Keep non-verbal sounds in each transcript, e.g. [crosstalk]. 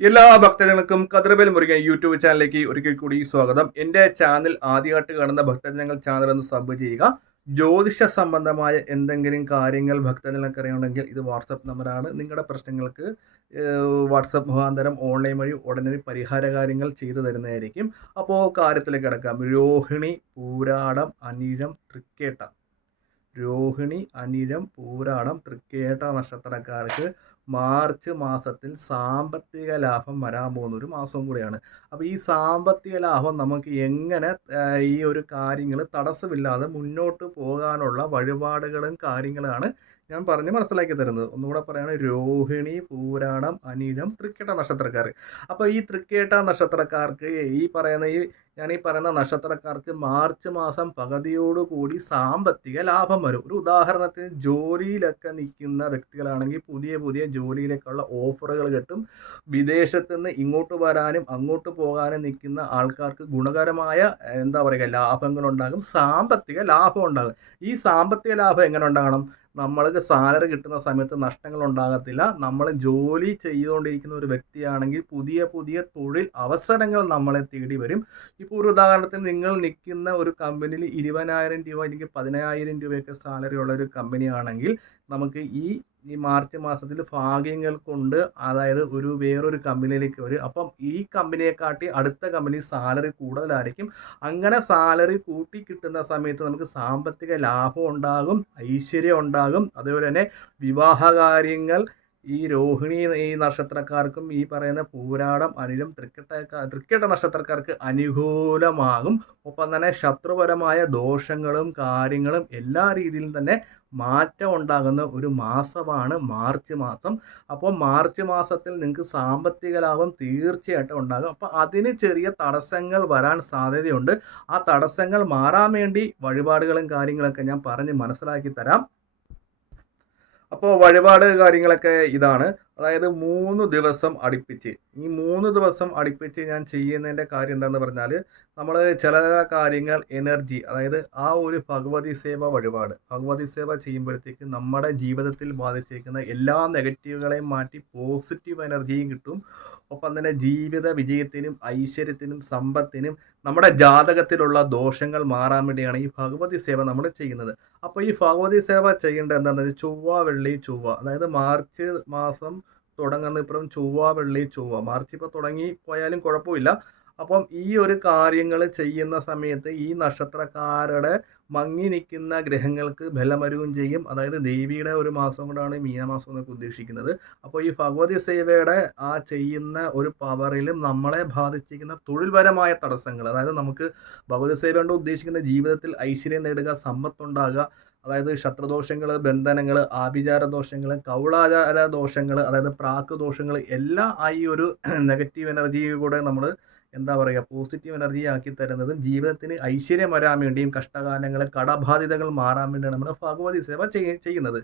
എല്ലാ ഭക്തജനങ്ങൾക്കും കതിരവേൽ മുരുകൻ യൂട്യൂബ് ചാനലിലേക്ക് ഒരിക്കൽ കൂടി സ്വാഗതം. എന്റെ ചാനൽ ആദ്യമായിട്ട് കാണുന്ന ഭക്തജനങ്ങൾ ചാനൽ ഒന്ന് സബ് ചെയ്യുക. ജ്യോതിഷ സംബന്ധമായ എന്തെങ്കിലും കാര്യങ്ങൾ ഭക്തജനങ്ങൾക്ക് അറിയണമെങ്കിൽ ഇത് വാട്സപ്പ് നമ്പറാണ് നിങ്ങളുടെ പ്രശ്നങ്ങൾക്ക് വാട്സപ്പ് മുഖാന്തരം ഓൺലൈൻ വഴി ഉടനെ പരിഹാര കാര്യങ്ങൾ ചെയ്തു തരുന്നതായിരിക്കും. അപ്പോൾ കാര്യത്തിലേക്ക് കിടക്കാം. രോഹിണി പൂരാടം അനിഴം തൃക്കേട്ട. രോഹിണി അനിഴം പൂരാടം തൃക്കേട്ട നക്ഷത്രക്കാർക്ക് മാർച്ച് മാസത്തിൽ സാമ്പത്തിക ലാഭം വരാൻ പോകുന്ന ഒരു മാസവും കൂടിയാണ്. അപ്പോൾ ഈ സാമ്പത്തിക ലാഭം നമുക്ക് എങ്ങനെ ഈ ഒരു കാര്യങ്ങൾ തടസ്സമില്ലാതെ മുന്നോട്ട് പോകാനുള്ള വഴിപാടുകളും കാര്യങ്ങളാണ് ഞാൻ പറഞ്ഞ് മനസ്സിലാക്കി തരുന്നത്. ഒന്നുകൂടെ പറയാണ് രോഹിണി പൂരാണം അനിഴം തൃക്കേട്ട നക്ഷത്രക്കാർ അപ്പോൾ ഈ തൃക്കേട്ട നക്ഷത്രക്കാർക്ക് ഈ പറയുന്ന ഈ ഞാൻ ഈ പറയുന്ന നക്ഷത്രക്കാർക്ക് മാർച്ച് മാസം പകുതിയോടുകൂടി സാമ്പത്തിക ലാഭം വരും. ഒരു ഉദാഹരണത്തിന് ജോലിയിലൊക്കെ നിൽക്കുന്ന വ്യക്തികളാണെങ്കിൽ പുതിയ പുതിയ ജോലിയിലേക്കുള്ള ഓഫറുകൾ കിട്ടും. വിദേശത്ത് നിന്ന് ഇങ്ങോട്ട് വരാനും അങ്ങോട്ട് പോകാനും നിൽക്കുന്ന ആൾക്കാർക്ക് ഗുണകരമായ എന്താ പറയുക ലാഭങ്ങളുണ്ടാകും. സാമ്പത്തിക ലാഭം ഉണ്ടാകും. ഈ സാമ്പത്തിക ലാഭം എങ്ങനെ ഉണ്ടാകണം? നമ്മൾക്ക് സാലറി കിട്ടുന്ന സമയത്ത് നഷ്ടങ്ങൾ ഉണ്ടാകത്തില്ല നമ്മൾ ജോലി ചെയ്തുകൊണ്ടിരിക്കുന്ന ഒരു വ്യക്തിയാണെങ്കിൽ പുതിയ പുതിയ തൊഴിൽ അവസരങ്ങൾ നമ്മളെ തേടി വരും. ഇപ്പോൾ ഒരു ഉദാഹരണത്തിന് നിങ്ങൾ നിൽക്കുന്ന ഒരു കമ്പനിയിൽ ഇരുപതിനായിരം രൂപ അല്ലെങ്കിൽ പതിനായിരം രൂപയൊക്കെ സാലറി ഉള്ള ഒരു കമ്പനിയാണെങ്കിൽ നമുക്ക് ഈ ഈ മാർച്ച് മാസത്തിൽ ഭാഗ്യങ്ങൾ കൊണ്ട് അതായത് ഒരു വേറൊരു കമ്പനിയിലേക്ക് വരും. അപ്പം ഈ കമ്പനിയെക്കാട്ടി അടുത്ത കമ്പനി സാലറി കൂടുതലായിരിക്കും. അങ്ങനെ സാലറി കൂട്ടി കിട്ടുന്ന സമയത്ത് നമുക്ക് സാമ്പത്തിക ലാഭം ഉണ്ടാകും ഐശ്വര്യം ഉണ്ടാകും. അതുപോലെ തന്നെ വിവാഹ കാര്യങ്ങൾ ഈ രോഹിണി ഈ നക്ഷത്രക്കാർക്കും ഈ പറയുന്ന പൂരാടം അനിലും തൃക്കട്ട തൃക്കട്ട നക്ഷത്രക്കാർക്ക് അനുകൂലമാകും. ഒപ്പം തന്നെ ശത്രുപരമായ ദോഷങ്ങളും കാര്യങ്ങളും എല്ലാ രീതിയിലും തന്നെ മാറ്റം ഉണ്ടാകുന്ന ഒരു മാസമാണ് മാർച്ച് മാസം. അപ്പോൾ മാർച്ച് മാസത്തിൽ നിങ്ങൾക്ക് സാമ്പത്തിക ലാഭം തീർച്ചയായിട്ടും ഉണ്ടാകും. അപ്പോൾ അതിന് ചെറിയ തടസ്സങ്ങൾ വരാൻ സാധ്യതയുണ്ട്. ആ തടസ്സങ്ങൾ മാറാൻ വേണ്ടി വഴിപാടുകളും കാര്യങ്ങളൊക്കെ ഞാൻ പറഞ്ഞ് മനസ്സിലാക്കി തരാം. അപ്പോൾ വഴിപാട് കാര്യങ്ങളൊക്കെ ഇതാണ്. അതായത് മൂന്ന് ദിവസം അടുപ്പിച്ച്. ഈ മൂന്ന് ദിവസം അടുപ്പിച്ച് ഞാൻ ചെയ്യുന്നതിന്റെ കാര്യം എന്താണെന്ന് പറഞ്ഞാൽ നമ്മൾ ചില കാര്യങ്ങൾ എനർജി അതായത് ആ ഒരു ഭഗവതി സേവ വഴിപാട്. ഭഗവതി സേവ ചെയ്യുമ്പോഴത്തേക്ക് നമ്മുടെ ജീവിതത്തിൽ ബാധിച്ചേക്കുന്ന എല്ലാ നെഗറ്റീവുകളെയും മാറ്റി പോസിറ്റീവ് എനർജിയും കിട്ടും. ഒപ്പം തന്നെ ജീവിത വിജയത്തിനും ഐശ്വര്യത്തിനും സമ്പത്തിനും നമ്മുടെ ജാതകത്തിലുള്ള ദോഷങ്ങൾ മാറാൻ വേണ്ടിയാണ് ഈ ഭഗവതി സേവ നമ്മൾ ചെയ്യുന്നത്. അപ്പോൾ ഈ ഭഗവതി സേവ ചെയ്യേണ്ടത് എന്താണെന്ന് വെച്ചാൽ ചൊവ്വ വെള്ളി ചൊവ്വ. അതായത് മാർച്ച് മാസം തുടങ്ങുന്ന ഇപ്പം ചൊവ്വ വെള്ളി ചൊവ്വ. മാർച്ച് ഇപ്പോൾ തുടങ്ങി പോയാലും കുഴപ്പമില്ല. അപ്പം ഈ ഒരു കാര്യങ്ങൾ ചെയ്യുന്ന സമയത്ത് ഈ നക്ഷത്രക്കാരുടെ മങ്ങി നിൽക്കുന്ന ഗ്രഹങ്ങൾക്ക് ബലമരുകയും ചെയ്യും. അതായത് ദേവിയുടെ ഒരു മാസം കൊണ്ടാണ് മീനമാസം എന്നൊക്കെ ഉദ്ദേശിക്കുന്നത്. അപ്പോൾ ഈ ഭഗവതി സേവയുടെ ആ ചെയ്യുന്ന ഒരു പവറിലും നമ്മളെ ബാധിച്ചിരിക്കുന്ന തൊഴിൽപരമായ തടസ്സങ്ങൾ അതായത് നമുക്ക് ഭഗവതി സേവ കൊണ്ട് ഉദ്ദേശിക്കുന്ന ജീവിതത്തിൽ ഐശ്വര്യം നേടുക സമ്പത്തുണ്ടാകുക അതായത് ശത്രുദോഷങ്ങൾ ബന്ധനങ്ങൾ ആഭിചാര ദോഷങ്ങൾ കൗളാചാര ദോഷങ്ങൾ അതായത് പ്രാക്ക് ദോഷങ്ങൾ എല്ലാം ആ ഈ ഒരു [clears throat] നെഗറ്റീവ് എനർജി കൂടെ നമ്മൾ എന്താ പറയുക പോസിറ്റീവ് എനർജി ആക്കി തരുന്നതും ജീവിതത്തിന് ഐശ്വര്യം വരാൻ വേണ്ടിയും കഷ്ടകാലങ്ങൾ കടബാധിതകൾ മാറാൻ വേണ്ടിയാണ് നമ്മൾ ഭഗവതി സേവ ചെയ്യ- ചെയ്യുന്നത്.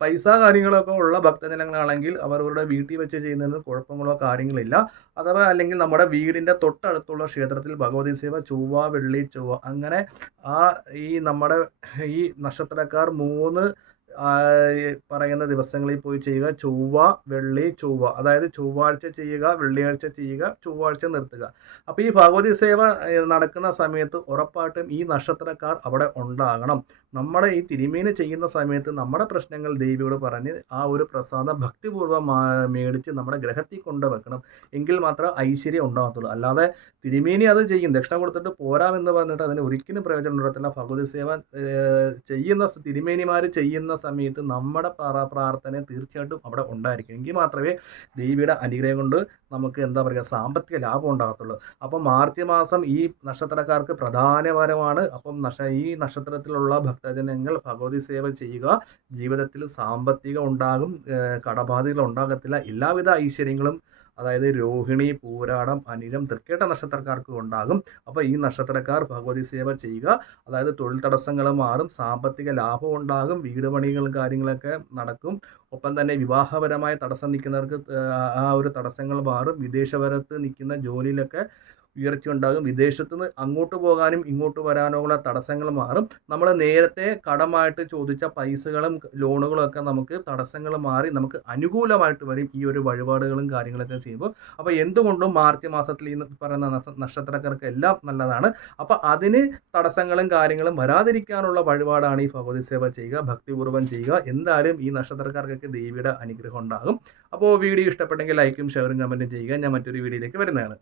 പൈസ കാര്യങ്ങളൊക്കെ ഉള്ള ഭക്തജനങ്ങളാണെങ്കിൽ അവരവരുടെ വീട്ടിൽ വെച്ച് ചെയ്യുന്നതിന് കുഴപ്പങ്ങളോ കാര്യങ്ങളില്ല. അഥവാ അല്ലെങ്കിൽ നമ്മുടെ വീടിന്റെ തൊട്ടടുത്തുള്ള ക്ഷേത്രത്തിൽ ഭഗവതി സേവ ചൊവ്വ വെള്ളി ചൊവ്വ അങ്ങനെ ആ ഈ നമ്മുടെ ഈ നക്ഷത്രക്കാർ മൂന്ന് പറയുന്ന ദിവസങ്ങളിൽ പോയി ചെയ്യുക. ചൊവ്വ വെള്ളി ചൊവ്വ. അതായത് ചൊവ്വാഴ്ച ചെയ്യുക വെള്ളിയാഴ്ച ചെയ്യുക ചൊവ്വാഴ്ച നിർത്തുക. അപ്പോൾ ഈ ഭഗവതി സേവ നടക്കുന്ന സമയത്ത് ഉറപ്പായിട്ടും ഈ നക്ഷത്രക്കാർ അവിടെ ഉണ്ടാകണം. നമ്മുടെ ഈ തിരുമേനി ചെയ്യുന്ന സമയത്ത് നമ്മുടെ പ്രശ്നങ്ങൾ ദേവിയോട് പറഞ്ഞ് ആ ഒരു പ്രസാദം ഭക്തിപൂർവം മേടിച്ച് നമ്മുടെ ഗ്രഹത്തിൽ കൊണ്ടുവെക്കണം എങ്കിൽ മാത്രം ഐശ്വര്യം ഉണ്ടാകത്തുള്ളൂ. അല്ലാതെ തിരുമേനി അത് ചെയ്യും. ദക്ഷിണ കൊടുത്തിട്ട് പോരാമെന്ന് പറഞ്ഞിട്ട് അതിന് ഒരിക്കലും പ്രയോജനം ഉണ്ടാകത്തില്ല ഭഗവതി സേവ ചെയ്യുന്ന തിരുമേനിമാർ ചെയ്യുന്ന സമയത്ത് നമ്മുടെ പ്രാ- പ്രാർത്ഥന തീർച്ചയായിട്ടും അവിടെ ഉണ്ടായിരിക്കും. എങ്കിൽ മാത്രമേ ദേവിയുടെ അനുഗ്രഹം കൊണ്ട് നമുക്ക് എന്താ പറയുക സാമ്പത്തിക ലാഭം ഉണ്ടാകത്തുള്ളൂ. അപ്പം മാർച്ച് മാസം ഈ നക്ഷത്രക്കാർക്ക് പ്രധാനപരമാണ് അപ്പം ഈ നക്ഷത്രത്തിലുള്ള ഭക്തജനങ്ങൾ ഭഗവതി സേവ ചെയ്യുക. ജീവിതത്തിൽ സാമ്പത്തികം ഉണ്ടാകും കടബാധകൾ ഉണ്ടാകത്തില്ല. എല്ലാവിധ ഐശ്വര്യങ്ങളും അതായത് രോഹിണി പൂരാടം അനിലം തൃക്കേട്ട നക്ഷത്രക്കാർക്ക് ഉണ്ടാകും. അപ്പോൾ ഈ നക്ഷത്രക്കാർ ഭഗവതി സേവ ചെയ്യുക. അതായത് തൊഴിൽ തടസ്സങ്ങൾ മാറും സാമ്പത്തിക ലാഭം ഉണ്ടാകും വീട് പണികളും കാര്യങ്ങളൊക്കെ നടക്കും. ഒപ്പം തന്നെ വിവാഹപരമായ തടസ്സം നിൽക്കുന്നവർക്ക് ആ- ഒരു തടസ്സങ്ങൾ മാറും. വിദേശപരത്ത് നിൽക്കുന്ന ജോലിയിലൊക്കെ ഉയർച്ച ഉണ്ടാകും വിദേശത്തു നിന്ന് അങ്ങോട്ട് പോകാനും ഇങ്ങോട്ട് വരാനുമുള്ള തടസ്സങ്ങൾ മാറും. നമ്മൾ നേരത്തെ കടമായിട്ട് ചോദിച്ച പൈസകളും ലോണുകളും ഒക്കെ നമുക്ക് തടസ്സങ്ങൾ മാറി നമുക്ക് അനുകൂലമായിട്ട് വരും ഈ ഒരു വഴിപാടുകളും കാര്യങ്ങളൊക്കെ ചെയ്യുമ്പോൾ. അപ്പോൾ എന്തുകൊണ്ടും മാർച്ച് മാസത്തിൽ ഈ പറയുന്ന നക്ഷ- നക്ഷത്രക്കാർക്ക് എല്ലാം നല്ലതാണ്. അപ്പോൾ അതിന് തടസ്സങ്ങളും കാര്യങ്ങളും വരാതിരിക്കാനുള്ള വഴിപാടാണ് ഈ ഭഗവതി സേവ ചെയ്യുക ഭക്തിപൂർവം ചെയ്യുക. എന്തായാലും ഈ നക്ഷത്രക്കാർക്കൊക്കെ ദേവിയുടെ അനുഗ്രഹം ഉണ്ടാകും. അപ്പോൾ വീഡിയോ ഇഷ്ടപ്പെട്ടെങ്കിൽ ലൈക്കും ഷെയറും കമന്റും ചെയ്യുക. ഞാൻ മറ്റൊരു വീഡിയോയിലേക്ക് വരുന്നതാണ്.